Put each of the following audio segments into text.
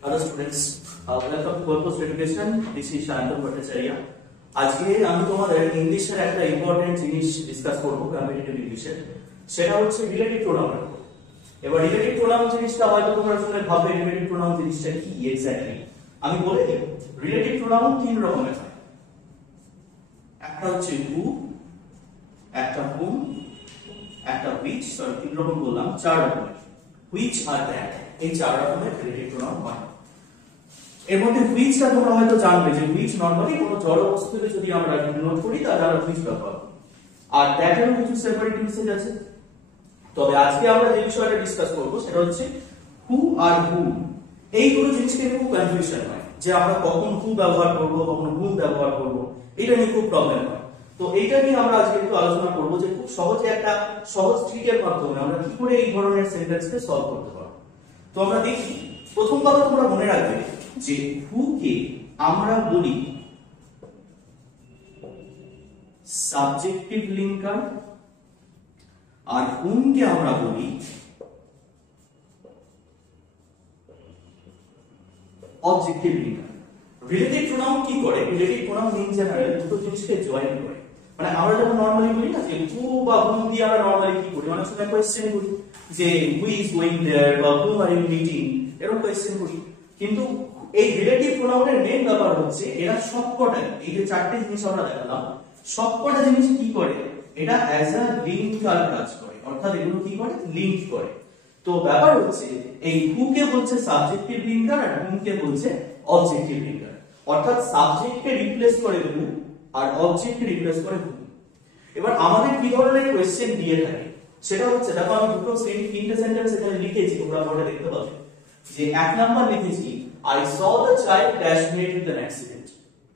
Hello students, welcome to Purpose Education. This is Shantanu Bhattacharya. আজকে আমি তোমাদের ইংলিশের একটা ইম্পর্টেন্ট জিনিস ডিসকাস করব কম্পিটিটিভ ইংলিশে। সেটা হচ্ছে রিলেটিভ প্রোনাউন। এবার রিলেটিভ প্রোনাউন জিনিসটা হয়তো তোমরা শুনে ভাববে রিলেটিভ প্রোনাউন জিনিসটা কি এক্স্যাক্টলি। আমি বলে দিই, রিলেটিভ প্রোনাউন তিন রকমের হয়। একটা হচ্ছে হু, একটা হুম, একটা which, সরি তিন রকম বললাম, চার রকমের। which আর that, এই চার রকমের রিলেটিভ প্রোনাউন হয়। এর মধ্যে whichটা তোমরা হয়তো জানবে যে which নরমালি কোনো জড় বস্তুকে যদি আমরা নোট করি তাহলে আমরা which ব্যবহার করি। আর that এরও কিছু সেপারেট ইউসেজ আছে। তবে আজকে আমরা যে বিষয়টা ডিসকাস করব সেটা হচ্ছে who আর whom। এই দুটো জিনিসকে খুব কনফিউশন হয় যে আমরা কখন who ব্যবহার করব, কখন whom ব্যবহার করব, এটা নিয়ে খুব প্রবলেম হয়। তো এইটা নিয়ে আমরা আজকে একটু আলোচনা করব যে খুব সহজে একটা সহজ ট্রিকের মাধ্যমে আমরা কি করে এই ধরনের সেন্টেন্সকে সলভ করতে পারব। তো আমরা দেখি, প্রথম কথা তোমরা মনে রাখবে যে who কে আমরা বলি সাবজেক্টিভ লিঙ্কার আর whom কে আমরা বলি অবজেক্টিভ লিঙ্কার। রিলেটিভ প্রোনাউন কি করে? রিলেটিভ প্রোনাউন ইন জেনারেল দুটো জিনিসকে জয়েন করে। মানে আমরা যখন নরমালি বলি না যে who বা whom দিয়ে আমরা নরমালি কি করি, অনেক সময় কোশ্চেন করি যে who is going there বা whom are you meeting, এরকম কোশ্চেন করি। কিন্তু এই রিলেটিভ প্রোনাউনের মেইন ব্যাপার হচ্ছে এরা সবকটাই, এই যে চারটি জিনিস আমরা দেখালাম, সবকটা জিনিস কি করে, এটা অ্যাজ আ লিঙ্কার কাজ করে, অর্থাৎ এগুলো কি করে, লিংক করে। তো ব্যাপার হচ্ছে এই who কে বলছে সাবজেক্টিভ লিঙ্কার আর whom কে বলছে অবজেক্টিভ লিঙ্কার, অর্থাৎ সাবজেক্টকে রিপ্লেস করে who আর অবজেক্টকে রিপ্লেস করে whom। এবার আমাদের কি ধরনের কোশ্চেন দিয়ে থাকে সেটা হচ্ছে, দেখো আমি দুটো তিনটে সেন্টেন্স এখানে লিখেছি, তোমরা বোর্ডে দেখতে পাবে যে এক নাম্বার লিখেছি I saw the child dash made with an accident।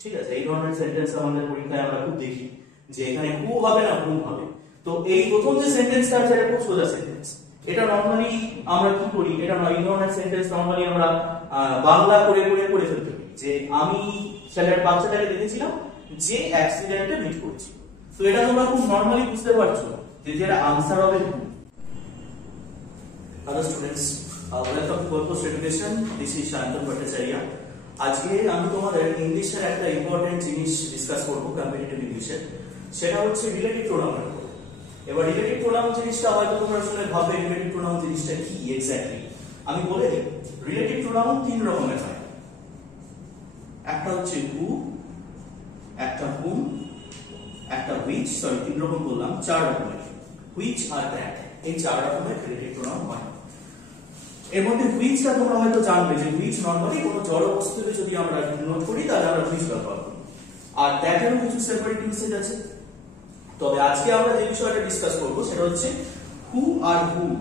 ঠিক আছে, এই ধরনের সেন্টেন্স আমাদের পরীক্ষায় আমরা খুব দেখি যে এখানে who হবে না whom হবে। তো এই প্রথম যে সেন্টেন্সটা আছে এটা খুব সোজা সেন্টেন্স। এটা নরমালি আমরা কি করি, এটা এই ধরনের সেন্টেন্স নরমালি আমরা বাংলা করে ফেলতে পারি যে আমি ছেলের বাচ্চাটাকে দেখেছিলাম যে অ্যাক্সিডেন্টে মিট করেছিল। তো এটা তোমরা খুব নরমালি বুঝতে পারছো যে যেটা আনসার হবে who। Hello students, welcome to Purpose Education. This is Shantanu Bhattacharya. আজকে আমি তোমাদের ইংলিশের একটা ইম্পর্টেন্ট জিনিস ডিসকাস করব কম্পিটিটিভ ইংলিশে। সেটা হচ্ছে রিলেটিভ প্রোনাউন। এবার রিলেটিভ প্রোনাউন জিনিসটা হয়তো তোমরা শুনে ভাববে রিলেটিভ প্রোনাউন জিনিসটা কি এক্স্যাক্টলি। আমি বলে দিই, রিলেটিভ প্রোনাউন তিন রকমের হয়। একটা হচ্ছে who, একটা whom, একটা which, সরি তিন রকম বললাম, চার রকমের। which আর that, এই চার রকমের রিলেটিভ প্রোনাউন হয়। এর মধ্যে whichটা তোমরা হয়তো জানবে যে which নরমালি কোনো জড় বস্তুকে যদি আমরা নোট করি তাহলে আমরা which ব্যবহার করি। আর that এরও কিছু সেপারেট ইউসেজ আছে। তবে আজকে আমরা যে বিষয়টা ডিসকাস করব সেটা হচ্ছে who আর whom।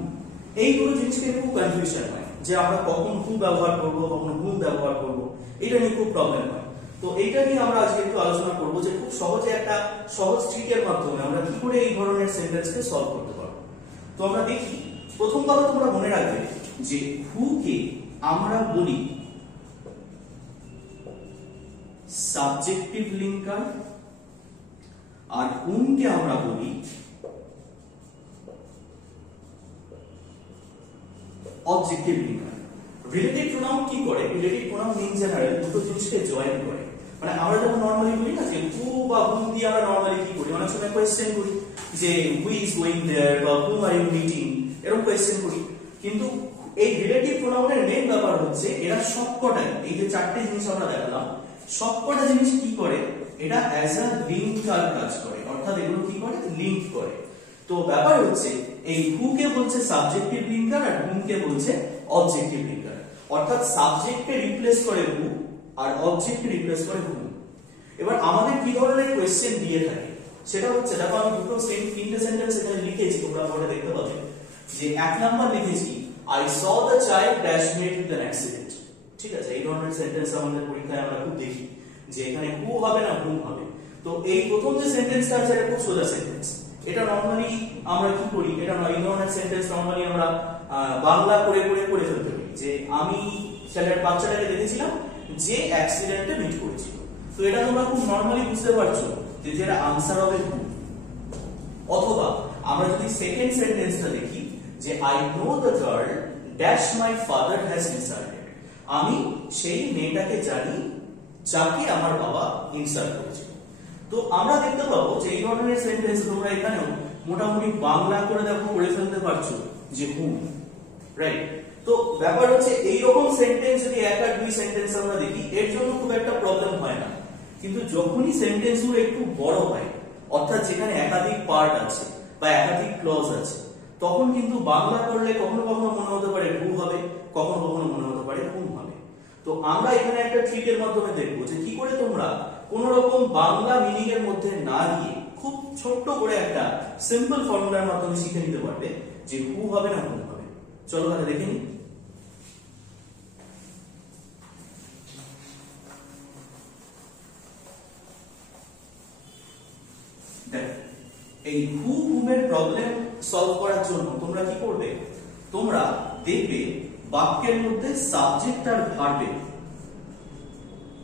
এই দুটো জিনিসকে খুব কনফিউশন হয় যে আমরা কখন who ব্যবহার করব, কখন whom ব্যবহার করব, এটা নিয়ে খুব প্রবলেম হয়। তো এইটা নিয়ে আমরা আজকে একটু আলোচনা করব যে খুব সহজে একটা সহজ ট্রিকের মাধ্যমে আমরা কি করে এই ধরনের সেন্টেন্সকে সলভ করতে পারব। তো আমরা দেখি, প্রথম কথা তোমরা মনে রাখবে যে who কে আমরা বলি সাবজেক্টিভ লিঙ্কার আর whom কে আমরা বলি অবজেক্টিভ লিঙ্কার। রিলেটিভ প্রোনাউন কি করে? রিলেটিভ প্রোনাউন ইন জেনারেল দুটো জিনিসকে জয়েন করে। মানে আমরা যখন নরমালি বলি না যে who বা whom দিয়ে আমরা নরমালি কি করি, অনেক সময় কোশ্চেন করি যে who is going there বা whom are you meeting, এরকম কোশ্চেন করি। কিন্তু এই রিলেটিভ প্রোনাউনের মেইন ব্যাপার হচ্ছে এরা সবকটাই, এই যে চারটি জিনিস আমরা দেখালাম, সবকটা জিনিস কি করে, এটা অ্যাজ আ লিঙ্কার কাজ করে, অর্থাৎ এগুলো কি করে, লিংক করে। তো ব্যাপার হচ্ছে এই who কে বলছে সাবজেক্টিভ লিঙ্কার আর whom কে বলছে অবজেক্টিভ লিঙ্কার, অর্থাৎ সাবজেক্টকে রিপ্লেস করে who আর অবজেক্টকে রিপ্লেস করে whom। এবার আমাদের কি ধরনের কোশ্চেন দিয়ে থাকে সেটা হচ্ছে, দেখো আমি দুটো তিনটে সেন্টেন্স এখানে লিখেছি, তোমরা বোর্ডে দেখতে পাবে যে এক নাম্বার লিখেছি I saw the child dash made with an accident। ঠিক আছে, এই ধরনের সেন্টেন্স আমাদের পরীক্ষায় আমরা খুব দেখি যে এখানে who হবে না whom হবে। তো এই প্রথম যে সেন্টেন্সটা আছে এটা খুব সোজা সেন্টেন্স। এটা নরমালি আমরা কি করি, এটা এই ধরনের সেন্টেন্স নরমালি আমরা বাংলা করে ফেলতে পারি যে আমি ছেলের বাচ্চাটাকে দেখেছিলাম যে অ্যাক্সিডেন্টে মিট করেছিল। তো এটা তোমরা খুব নরমালি বুঝতে পারছো যে যেটা আনসার হবে who। অথবা আমরা যদি সেকেন্ড সেন্টেন্সটা দেখি যে I know the girl dash my father has decided। আমি সেই মেয়েটাকে জানি যাকে আমার বাবা ইনসাল্ট করেছিল। তো আমরা দেখতে পাবো যে এই ধরনের সেন্টেন্স তোমরা এখানেও মোটামুটি বাংলা করে দেখো করে ফেলতে পারছো যে হু, রাইট। তো ব্যাপার হচ্ছে এইরকম সেন্টেন্স যদি এক আর দুই সেন্টেন্স আমরা দেখি এর জন্য খুব একটা প্রবলেম হয় না, কিন্তু যখনই সেন্টেন্স গুলো একটু বড় হয়, অর্থাৎ যেখানে একাধিক পার্ট আছে বা একাধিক ক্লজ আছে, তখন কিন্তু বাংলা করলে কখনো কখনো মনে হতে পারে হু হবে, কখনো কখনো মনে হতে পারে হুম হবে। তো আমরা এখানে একটা ট্রিকের মাধ্যমে দেখবো যে কি করে তোমরা কোন রকম বাংলা মিনিং এর মধ্যে না গিয়ে খুব ছোট্ট করে একটা সিম্পল ফর্মুলার মাধ্যমে শিখে নিতে পারবে যে হু হবে না হুম হবে। চলো তাহলে দেখে নিই। এই হু হুমের প্রবলেম সলভ করার জন্য তোমরা কি করবে, তোমরা দেখবে বাক্যের মধ্যে সাবজেক্ট আর ভার্বের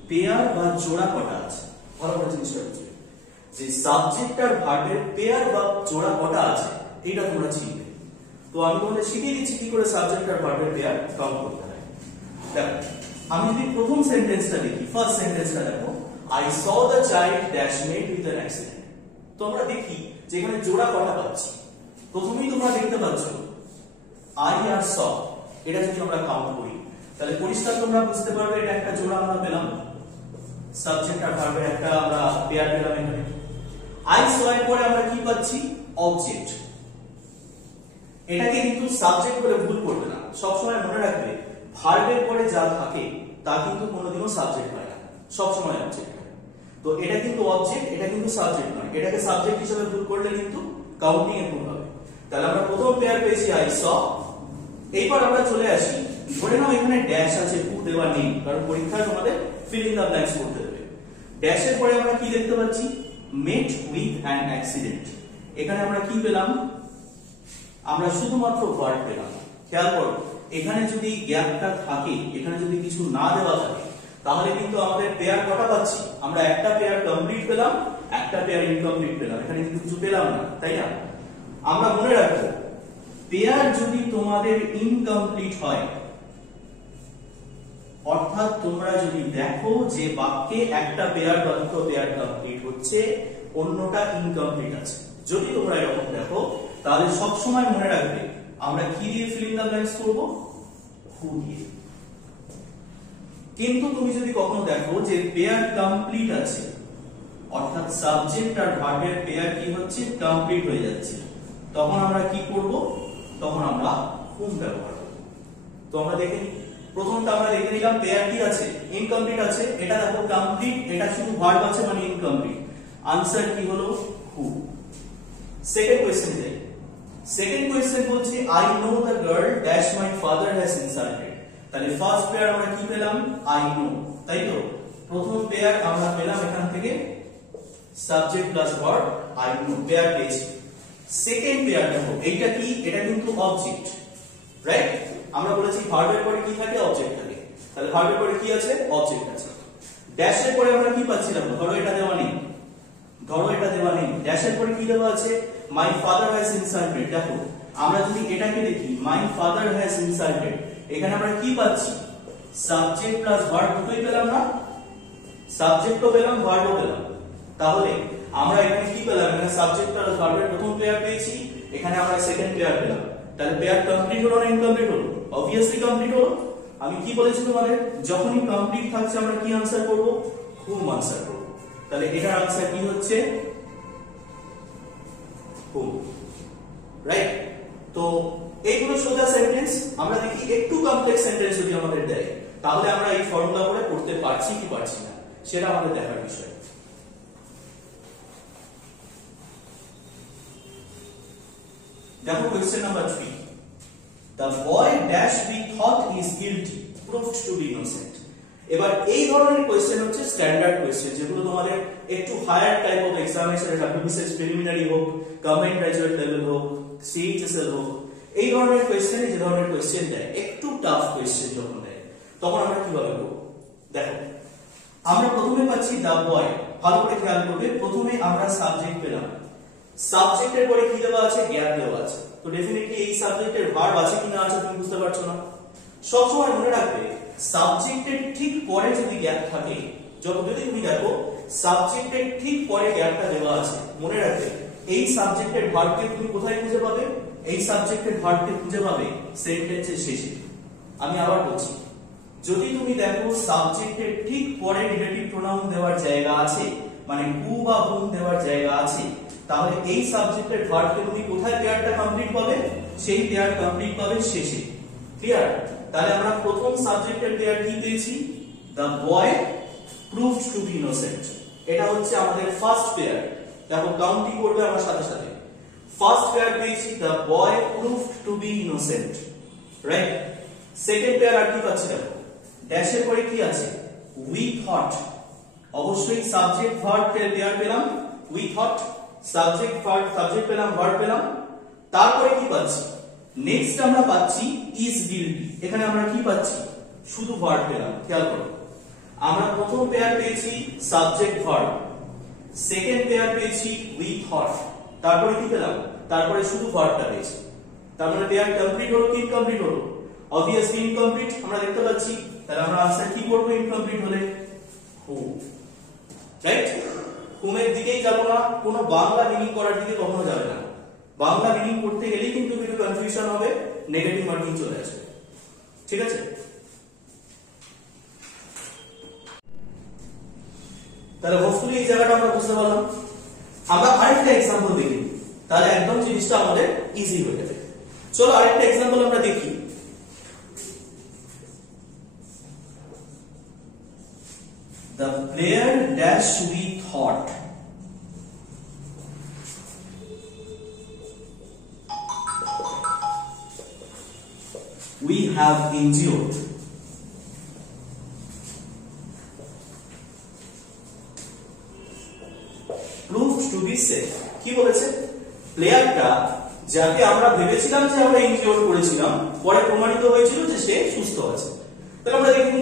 পেয়ার বা জোড়া কটা আছে। ভালো করে জিনিসটা বুঝবে যে সাবজেক্ট আর ভার্বের পেয়ার বা জোড়া কটা আছে এটা তোমরা চিনবে। তো আমি তোমাদের শিখিয়ে দিচ্ছি কি করে সাবজেক্ট আর ভার্বের পেয়ার কাউন্ট করতে হয়। দেখো আমি যদি প্রথম সেন্টেন্সটা দেখি, ফার্স্ট সেন্টেন্সটা দেখো, I saw the child dash mate with an accident. তো আমরা দেখি যেখানে জোড়া কটা পাচ্ছি। প্রথমেই তোমরা দেখতে পাচ্ছ আই আর স, এটা যদি আমরা কাউন্ট করি তাহলে পরিষ্কার তোমরা বুঝতে পারবে এটা একটা জোড়া আমরা পেলাম, সাবজেক্ট আর ভার্বের একটা আমরা পেয়ার পেলাম এখানে। আই স এর পরে আমরা কি পাচ্ছি, অবজেক্ট। এটাকে কিন্তু সাবজেক্ট বলে ভুল করবে না, সবসময় মনে রাখবে ভার্বের পরে যা থাকে তা কিন্তু কোনোদিনও সাবজেক্ট হয় না, সবসময় অবজেক্ট হয়। তো এটা কিন্তু অবজেক্ট, এটা কিন্তু সাবজেক্ট নয়, এটাকে সাবজেক্ট হিসেবে ভুল করলে কিন্তু কাউন্টিং এ ভুল হবে। তাহলে আমরা প্রথম পেয়ার পেয়েছি আই স। এইবার আমরা চলে আসি, ধরে নাও এখানে ড্যাশ আছে, হু দেওয়া নেই, কারণ পরীক্ষায় তোমাদের ফিল ইন দা ব্ল্যাঙ্কস করতে দেবে। ড্যাশের পরে আমরা কি দেখতে পাচ্ছি, মেট উইথ অ্যান অ্যাক্সিডেন্ট। এখানে আমরা কি পেলাম, আমরা শুধুমাত্র ভার্ব পেলাম। খেয়াল করো এখানে যদি গ্যাপটা থাকে, এখানে যদি কিছু না দেওয়া থাকে, তাহলে কিন্তু আমাদের পেয়ার কটা পাচ্ছি, আমরা একটা পেয়ার কমপ্লিট পেলাম, একটা পেয়ার ইনকমপ্লিট পেলাম, এখানে কিন্তু কিছু পেলাম না, তাই না? আমরা মনে রাখবো পেয়ার যদি তোমাদের ইনকমপ্লিট হয়, অর্থাৎ তোমরা যদি দেখো যে বাক্যে একটা পেয়ার বা দুটো পেয়ার কমপ্লিট হচ্ছে, অন্যটা ইনকমপ্লিট আছে, যদি তোমরা এরকম দেখো তাহলে সব সময় মনে রাখবে আমরা কি দিয়ে ফিল ইন দা ব্ল্যাঙ্কস করব, হু দিয়ে। কিন্তু তুমি যদি কখনো দেখো যে পেয়ার কমপ্লিট আছে, অর্থাৎ সাবজেক্ট আর ভার্বের পেয়ার কি হচ্ছে, কমপ্লিট হয়ে যাচ্ছে, তখন আমরা কি করব, তখন আমরা হুম ব্যবহার করব। তো আমরা দেখে নিই, প্রথমটা আমরা দেখে নিলাম পেয়ার কি আছে, ইনকমপ্লিট আছে, এটা দেখো কমপ্লিট, এটা শুধু ভার্ব আছে মানে ইনকমপ্লিট, আনসার কি হলো হু। সেকেন্ড কোশ্চেন যাই। সেকেন্ড কোশ্চেন বলছে I know the girl dash my father has insulted. তাহলে ফার্স্ট পেয়ার আমরা কি পেলাম, আই নো, তাই তো? প্রথম পেয়ার আমরা পেলাম এখান থেকে subject plus verb, I know pair পেয়েছি। সেকেন্ড পেয়ার দেখো এইটা কি, এটা কিন্তু অবজেক্ট, রাইট? আমরা বলেছি ভার্বের পরে কি থাকে, অবজেক্ট থাকে, তাহলে ভার্বের পরে কি আছে, অবজেক্ট আছে। ড্যাশের পরে আমরা কি পাচ্ছিলাম, ধরো এটা দেওয়া নেই, ধরো এটা দেওয়া নেই, ড্যাশের পরে কি দেওয়া আছে, মাই ফাদার হ্যাজ ইনসাল্টেড। দেখো আমরা যদি এটাকে দেখি, মাই ফাদার হ্যাজ ইনসাল্টেড, এখানে আমরা কি পাচ্ছি, সাবজেক্ট প্লাস ভার্ব দুটোই পেলাম না, সাবজেক্টও পেলাম ভার্বও পেলাম। তাহলে আমরা এখানে কি পেলাম, এখানে সাবজেক্ট প্লাস ভার্বের প্রথম পেয়ার পেয়েছি, এখানে আমরা সেকেন্ড পেয়ার পেলাম। তাহলে পেয়ার কমপ্লিট হলো না ইনকমপ্লিট হলো, অবভিয়াসলি কমপ্লিট হলো। আমি কি বলেছি তোমাদের, যখনই কমপ্লিট থাকছে আমরা কি আনসার করব, হুম আনসার করব। তাহলে এটার আনসার কি হচ্ছে, হুম, রাইট? তো এইগুলো সোজা সেন্টেন্স। আমরা দেখি একটু কমপ্লেক্স সেন্টেন্স যদি আমাদের দেয়, তাহলে আমরা এই ফর্মুলা করে করতে পারছি কি পারছি না সেটা আমাদের দেখার বিষয়। দেখো question number 3, the boy dash we thought is guilty proved to be innocent। এবার এই ধরনের কোশ্চেন হচ্ছে স্ট্যান্ডার্ড কোশ্চেন, যেগুলো তোমাদের একটু higher type of examination, WBCS preliminary হোক, গভর্নমেন্ট গ্রাজুয়েট লেভেল হোক, CHSL হোক, এই ধরনের কোশ্চেনে যে ধরনের কোশ্চেন দেয়, একটু টাফ কোশ্চেন যখন দেয়, তখন আমরা কিভাবে করব। দেখো আমরা প্রথমে পাচ্ছি দা বয়, ভালো করে খেয়াল করবে, প্রথমে আমরা সাবজেক্ট পেলাম, সাবজেক্টের পরে কি দেওয়া আছে, গ্যাপ দেওয়া আছে। তো ডেফিনেটলি এই সাবজেক্টের ভার্ব আছে কি না আছে তুমি বুঝতে পারছো না। সবসময় মনে রাখবে সাবজেক্টের ঠিক পরে যদি গ্যাপ থাকে, যদি তুমি দেখো সাবজেক্টের ঠিক পরে গ্যাপটা দেওয়া আছে, মনে রাখবে এই সাবজেক্টের ভার্বকে তুমি কোথায় খুঁজে পাবে? এই সাবজেক্টের ভার্বকে খুঁজে পাবে সেন্টেন্সের শেষে। আমি আবার বলছি, যদি তুমি দেখো সাবজেক্টের ঠিক পরে রিলেটিভ প্রোনাউন দেওয়ার জায়গা আছে, মানে হু বা হুম দেওয়ার জায়গা আছে, তাহলে এই সাবজেক্টের ভার্বকে তুমি কোথায় পেয়ারটা কমপ্লিট পাবে? সেই পেয়ার কমপ্লিট পাবে শেষে। ক্লিয়ার? তাহলে আমরা প্রথম সাবজেক্টের পেয়ার কি পেয়েছি? The boy proved to be innocent. এটা হচ্ছে আমাদের ফার্স্ট পেয়ার। দেখো কাউন্টিং করবে আমার সাথে সাথে। ফার্স্ট পেয়ার পেয়েছি the boy proved to be innocent, right? Second pair আর কি পাচ্ছি? দেখো ড্যাশের পরে কি আছে? We thought. অবশ্যই সাবজেক্ট ভার্ব পেয়ার পেলাম, we thought, subject verb, subject পেলাম, ভার্ব পেলাম। তারপরে কি পাচ্ছি? নেক্সট আমরা পাচ্ছি ইজ উইল বি। এখানে আমরা কি পাচ্ছি? শুধু ভার্ব পেলাম। খেয়াল করো, আমরা প্রথম পেয়ার পেয়েছি সাবজেক্ট ভার্ব, সেকেন্ড পেয়ার পেয়েছি উই থট, তারপরে কি পেলাম? তারপরে শুধু ভার্বটা পেয়েছি। তার মানে পেয়ার কমপ্লিট হলো কি ইনকমপ্লিট হলো? অবভিয়াসলি ইনকমপ্লিট আমরা দেখতে পাচ্ছি। তাহলে আমরা আনসার কি করব ইনকমপ্লিট হলে? হু, রাইট? হুমের দিকেই যাব না, কোনো বাংলা মিনিং করার দিকে কখনো যাবে না। বাংলা মিনিং করতে গেলেই কিন্তু একটু কনফিউশন হবে, নেগেটিভ মার্কিং চলে আসবে। ঠিক আছে? তাহলে হোপফুলি এই জায়গাটা আমরা বুঝতে পারলাম। আমরা আরেকটা एग्जांपल দেখি, তাহলে একদম জিনিসটা আমাদের ইজি হয়ে যাবে। চলো আরেকটা एग्जांपल আমরা দেখি। The player dash we thought we have injured proved to be safe। কি বলেছে? প্লেয়ারটা যাকে আমরা ভেবেছিলাম যে আমরা ইনজিওর করেছিলাম, পরে প্রমাণিত হয়েছিল যে সে সুস্থ আছে। তাহলে আমরা দেখি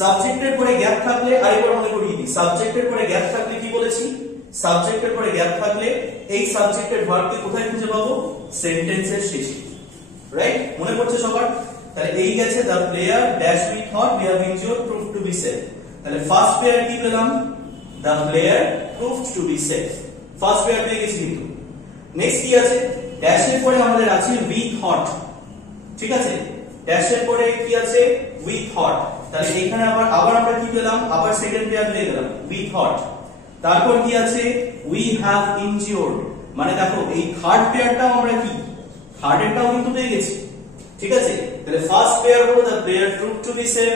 সাবজেক্টের পরে গ্যাপ থাকলে, আরেকবার মনে করিয়ে দিই, সাবজেক্টের পরে গ্যাপ থাকলে কি বলেছি? সাবজেক্টের পরে গ্যাপ থাকলে এই সাবজেক্টের ভার্বকে কোথায় খুঁজে পাবো? সেন্টেন্সের শেষে, রাইট? মনে পড়ছে সবার? তাহলে এই গেছে the player dash we thought we have injured proved to be safe. তাহলে ফার্স্ট পেয়ার কি পেলাম? The player proved to be safe. First pair পেয়ে গেছি। কিন্তু নেক্সট কি আছে? ড্যাশের পরে আমাদের আছে উই থট। ঠিক আছে? ড্যাশের পরে কি আছে? We thought. তাহলে এখানে আবার আমরা কি পেলাম? আবার সেকেন্ড পেয়ার পেয়ে গেলাম, উই থট। তারপর কি আছে? We have injured. মানে দেখো এই থার্ড পেয়ারটাও আমরা কি থার্ড এরটাও কিন্তু পেয়ে গেছি। ঠিক আছে? তাহলে ফার্স্ট পেয়ার হলো the player proved to be safe,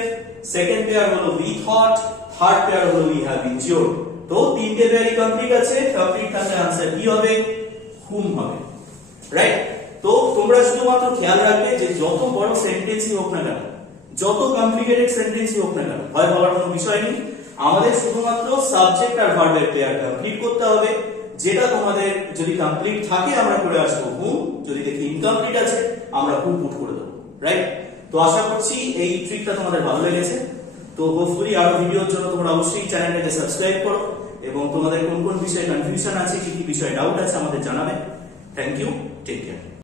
second pair হলো উই থট, থার্ড পেয়ার হলো উই হ্যাভ ইনজিওর্ড। তো তিনটে পেয়ারই কমপ্লিট আছে। কমপ্লিট থাকলে आंसर কি হবে? হুম হবে, রাইট? তো তোমরা শুধুমাত্র খেয়াল রাখবে যে যত বড় সেন্টেন্সই হোক না কেন, যত কমপ্লিকেটেড সেন্টেন্সই হোক না কেন, ভয় পাওয়ার কোনো বিষয় নেই। আমাদের শুধুমাত্র সাবজেক্ট আর ভার্বের পেয়ার কমপ্লিট করতে হবে। যেটা তোমাদের যদি কমপ্লিট থাকে আমরা করে আসবো হুম, যদি দেখি ইনকমপ্লিট আছে আমরা হু পুট করে দেবো, রাইট? তো আশা করছি এই ট্রিকটা তোমাদের ভালো লেগেছে। তো হোপফুলি আরো ভিডিওর জন্য তোমরা অবশ্যই চ্যানেলটাকে সাবস্ক্রাইব করো এবং তোমাদের কোন কোন বিষয়ে কনফিউশন আছে, কি কি বিষয়ে ডাউট আছে আমাদের জানাবে। Thank you, take care.